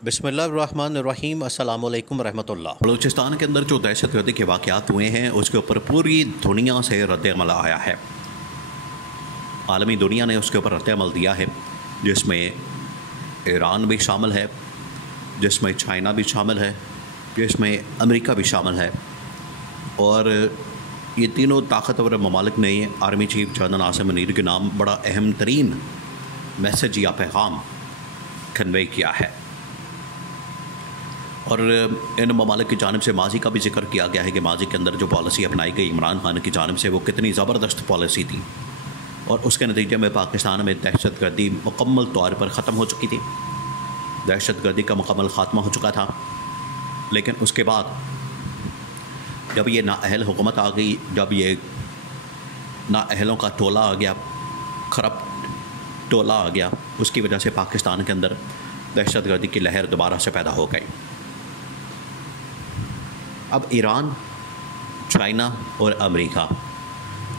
बिस्मिल्लाहिर्रहमानिर्रहीम अस्सलाम वालेकुम रहमतुल्लाह। बलूचिस्तान के अंदर जो दहशतगर्दी के वाक़यात हुए हैं उसके ऊपर पूरी दुनिया से रद्द-ए-अमल आया है। आलमी दुनिया ने उसके ऊपर रद्द-ए-अमल दिया है, जिसमें ईरान भी शामिल है, जिसमें चाइना भी शामिल है, जिसमें अमेरिका भी शामिल है। और ये तीनों ताकतवर ममालिक ने army chief general Asim Munir के नाम बड़ा अहम तरीन मैसेज या पैगाम कन्वे किया है। और इन ममालिक की जानिब से माजी का भी जिक्र किया गया है कि माजी के अंदर जो पॉलिसी अपनाई गई इमरान खान की जानिब से वो कितनी ज़बरदस्त पॉलिसी थी, और उसके नतीजे में पाकिस्तान में दहशतगर्दी मुकम्मल तौर पर ख़त्म हो चुकी थी। दहशतगर्दी का मुकम्मल ख़ात्मा हो चुका था। लेकिन उसके बाद जब ये नाअहल हुकूमत आ गई, जब ये नाअहलों का टोला आ गया, करप्ट टोला आ गया, उसकी वजह से पाकिस्तान के अंदर दहशतगर्दी की लहर दोबारा से पैदा हो गई। अब ईरान, चाइना और अमेरिका,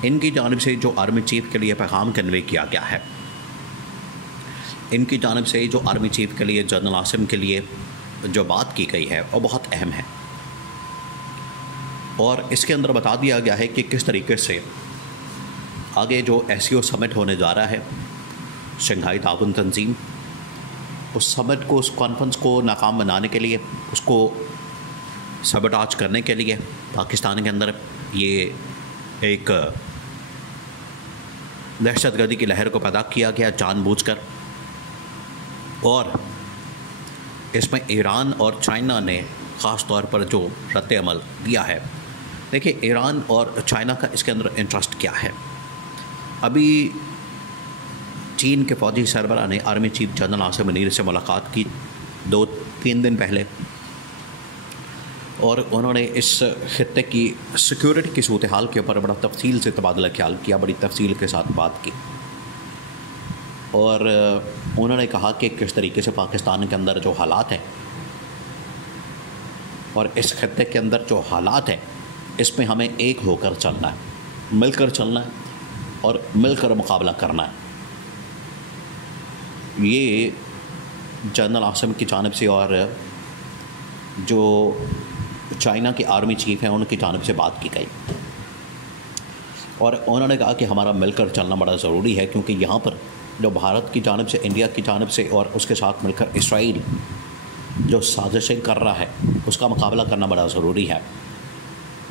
इनकी जानिब से जो आर्मी चीफ के लिए पैगाम कन्वे किया गया है, इनकी जानिब से जो आर्मी चीफ के लिए जनरल आसिम के लिए जो बात की गई है वो बहुत अहम है। और इसके अंदर बता दिया गया है कि किस तरीके से आगे जो एससीओ समिट होने जा रहा है, शंघाई ताउन तंजीम, उस समिट को, उस कॉन्फ्रेंस को नाकाम बनाने के लिए, उसको सबटाज करने के लिए पाकिस्तान के अंदर ये एक दहशतगर्दी की लहर को पैदा किया गया जानबूझकर। और इसमें ईरान और चाइना ने ख़ास तौर पर जो रद्द-ए-अमल दिया है, देखिए ईरान और चाइना का इसके अंदर इंटरेस्ट क्या है। अभी चीन के फ़ौजी सरबराह ने army chief general Asim Munir से मुलाकात की 2-3 दिन पहले, और उन्होंने इस खित्ते की सिक्योरिटी की सूरत हाल के ऊपर बड़ा तफसील से तबादला ख्याल किया, बड़ी तफसील के साथ बात की। और उन्होंने कहा कि किस तरीके से पाकिस्तान के अंदर जो हालात हैं और इस खित्ते के अंदर जो हालात हैं, इसमें हमें एक होकर चलना है, मिलकर चलना है और मिलकर मुकाबला करना है। ये जनरल आसिम की जानिब से और जो चाइना के आर्मी चीफ हैं उनकी जानिब से बात की गई, और उन्होंने कहा कि हमारा मिलकर चलना बड़ा ज़रूरी है, क्योंकि यहाँ पर जो भारत की जानिब से, इंडिया की जानिब से और उसके साथ मिलकर इसराइल जो साजिशें कर रहा है उसका मुकाबला करना बड़ा ज़रूरी है।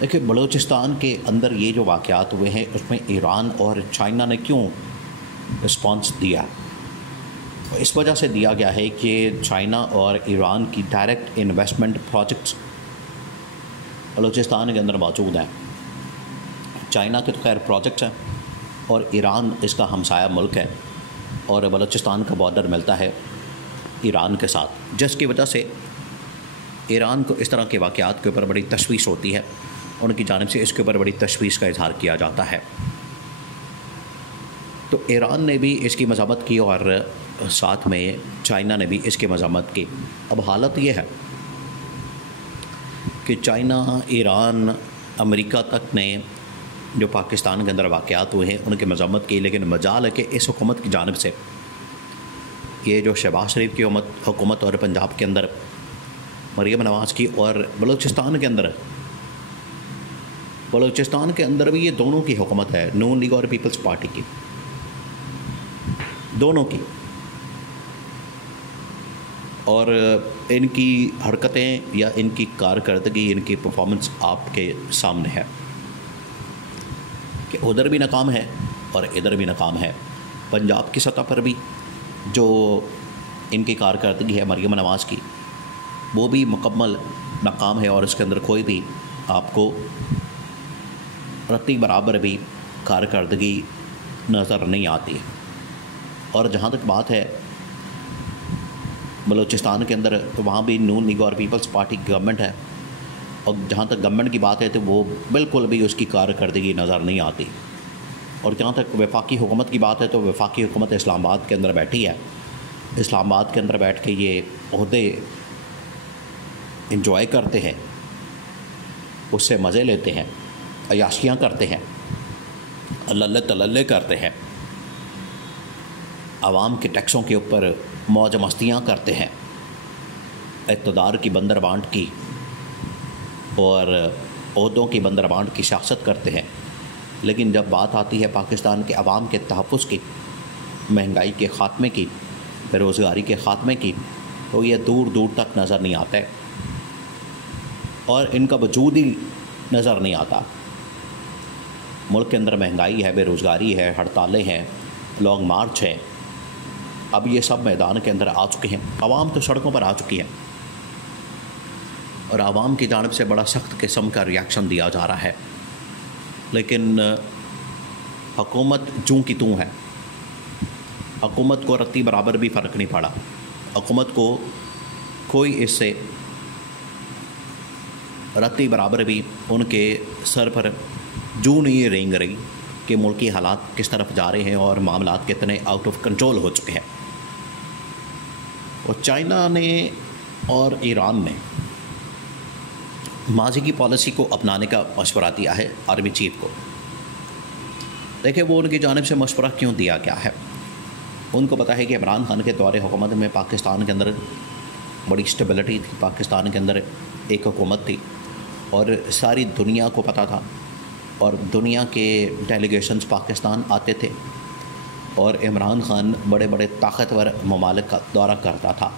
देखिए बलूचिस्तान के अंदर ये जो वाक़यात हुए हैं उसमें ईरान और चाइना ने क्यों रिस्पॉन्स दिया, इस वजह से दिया गया है कि चाइना और ईरान की डायरेक्ट इन्वेस्टमेंट प्रोजेक्ट्स बलूचिस्तान के अंदर मौजूद हैं। चाइना के तो खैर प्रोजेक्ट्स हैं, और ईरान इसका हमसाया मुल्क है, और बलूचिस्तान का बॉर्डर मिलता है ईरान के साथ, जिसकी वजह से ईरान को इस तरह के वाक़यात के ऊपर बड़ी तशवीश होती है। उनकी जानिब से इसके ऊपर बड़ी तशवीश का इजहार किया जाता है। तो ईरान ने भी इसकी मज़म्मत की और साथ में चाइना ने भी इसकी मज़म्मत की। अब हालत ये है कि चाइना, ईरान, अमेरिका तक ने जो पाकिस्तान के अंदर वाक़यात हुए हैं उनकी मज़म्मत की, लेकिन मजाल है कि इस हुकूमत की जानिब से ये जो शहबाज शरीफ की हुकूमत और पंजाब के अंदर मरीम नवाज़ की, और बलूचिस्तान के अंदर भी ये दोनों की हुकूमत है, नून लीग और पीपल्स पार्टी की, दोनों की। और इनकी हरकतें या इनकी कारकर्दगी, इनकी परफॉर्मेंस आपके सामने है कि उधर भी नाकाम है और इधर भी नाकाम है। पंजाब की सतह पर भी जो इनकी कारकर्दगी है मरीम नवाज़ की, वो भी मुकम्मल नाकाम है, और उसके अंदर कोई भी आपको रत्ती बराबर भी कारकर्दगी नज़र नहीं आती है। और जहाँ तक बात है बलूचिस्तान के अंदर, तो वहाँ भी नून लीग और पीपल्स पार्टी की गवर्नमेंट है, और जहाँ तक गवर्नमेंट की बात है तो वो बिल्कुल भी उसकी कारकर्दगी नज़र नहीं आती। और जहाँ तक वफाकी हुकूमत की बात है तो वफाकी हुकूमत इस्लामाबाद के अंदर बैठी है। इस्लामाबाद के अंदर बैठ के ये ओहदे इंजॉय करते हैं, उससे मज़े लेते हैं, अयाशियाँ करते हैं, अल्लल्ले तल्लल्ले करते हैं, आवाम के टैक्सों के ऊपर मौज मस्तियाँ करते हैं। इक़्तिदार की बंदरबांट की और ओहदों की बंदरबांट की सियासत करते हैं, लेकिन जब बात आती है पाकिस्तान के अवाम के तहफ़्फ़ुज़ की, महंगाई के ख़ात्मे की, बेरोज़गारी के ख़ात्मे की, तो ये दूर दूर तक नज़र नहीं आता है और इनका वजूद ही नज़र नहीं आता। मुल्क के अंदर महंगाई है, बेरोज़गारी है, हड़तालें हैं, लॉन्ग मार्च है, अब ये सब मैदान के अंदर आ चुके हैं। आवाम तो सड़कों पर आ चुकी है और आवाम की जानिब से बड़ा सख्त किस्म का रिएक्शन दिया जा रहा है, लेकिन हुकूमत जूं की तूं है। हुकूमत को रत्ती बराबर भी फ़र्क नहीं पड़ा। हुकूमत को कोई इससे रत्ती बराबर भी उनके सर पर जूं नहीं रेंग रही कि मुल्क की हालात किस तरफ जा रहे हैं और मामलात कितने आउट ऑफ कंट्रोल हो चुके हैं। और चाइना ने और ईरान ने माजी की पॉलिसी को अपनाने का मशवरा दिया है आर्मी चीफ को। देखिए, वो उनकी जानिब से मशवरा क्यों दिया गया है। उनको पता है कि इमरान खान के दौरे हुकूमत में पाकिस्तान के अंदर बड़ी स्टेबिलिटी थी, पाकिस्तान के अंदर एक हुकूमत थी और सारी दुनिया को पता था और दुनिया के डेलीगेशंस पाकिस्तान आते थे और इमरान खान बड़े बड़े ताकतवर ममालिक का दौरा करता था।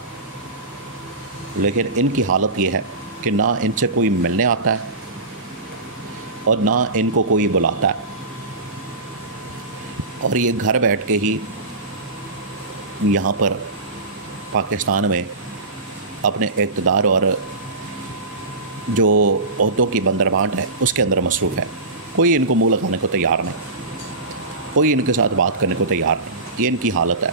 लेकिन इनकी हालत ये है कि ना इनसे कोई मिलने आता है और ना इनको कोई बुलाता है और ये घर बैठ के ही यहाँ पर पाकिस्तान में अपने इक़्तिदार और जो ओहदों की बंदरबांट है उसके अंदर मसरूफ़ है। कोई इनको मुँह लगाने को तैयार नहीं, कोई इनके साथ बात करने को तैयार नहीं। ये इनकी हालत है,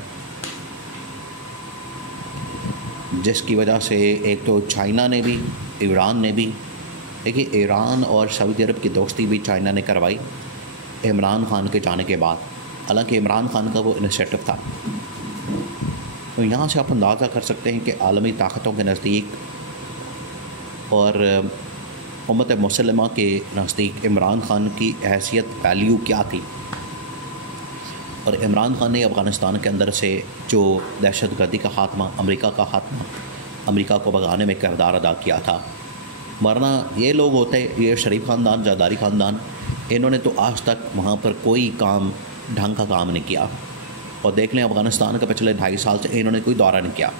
जिसकी वजह से एक तो चाइना ने भी, ईरान ने भी, देखिए ईरान और सऊदी अरब की दोस्ती भी चाइना ने करवाई इमरान खान के जाने के बाद, हालांकि इमरान खान का वो इनिशिएटिव था। तो यहाँ से आप अंदाज़ा कर सकते हैं कि आलमी ताकतों के नज़दीक और उम्मत मुसलमा के नज़दीक इमरान खान की हैसियत, वैल्यू क्या थी। और इमरान खान ने अफ़गानिस्तान के अंदर से जो दहशतगर्दी का ख़ात्मा, अमेरिका का ख़ात्मा, अमेरिका को भगाने में किरदार अदा किया था। वरना ये लोग होते, ये शरीफ ख़ानदान, ज़रदारी ख़ानदान, इन्होंने तो आज तक वहाँ पर कोई काम, ढंग का काम नहीं किया। और देख लें अफ़गानिस्तान का पिछले 2.5 साल से इन्होंने कोई दौरा नहीं किया।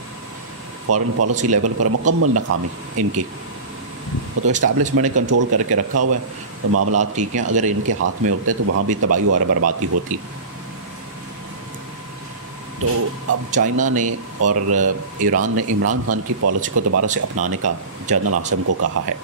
फ़ॉरेन पॉलिसी लेवल पर मुकम्मल नाकामी इनकी। वो तो इस्टेब्लिशमेंट ने कंट्रोल करके रखा हुआ है, तो मामला ठीक हैं। अगर इनके हाथ में होते तो वहाँ भी तबाही और बर्बादी होती। तो अब चाइना ने और ईरान ने इमरान खान की पॉलिसी को दोबारा से अपनाने का जनरल आसिम को कहा है।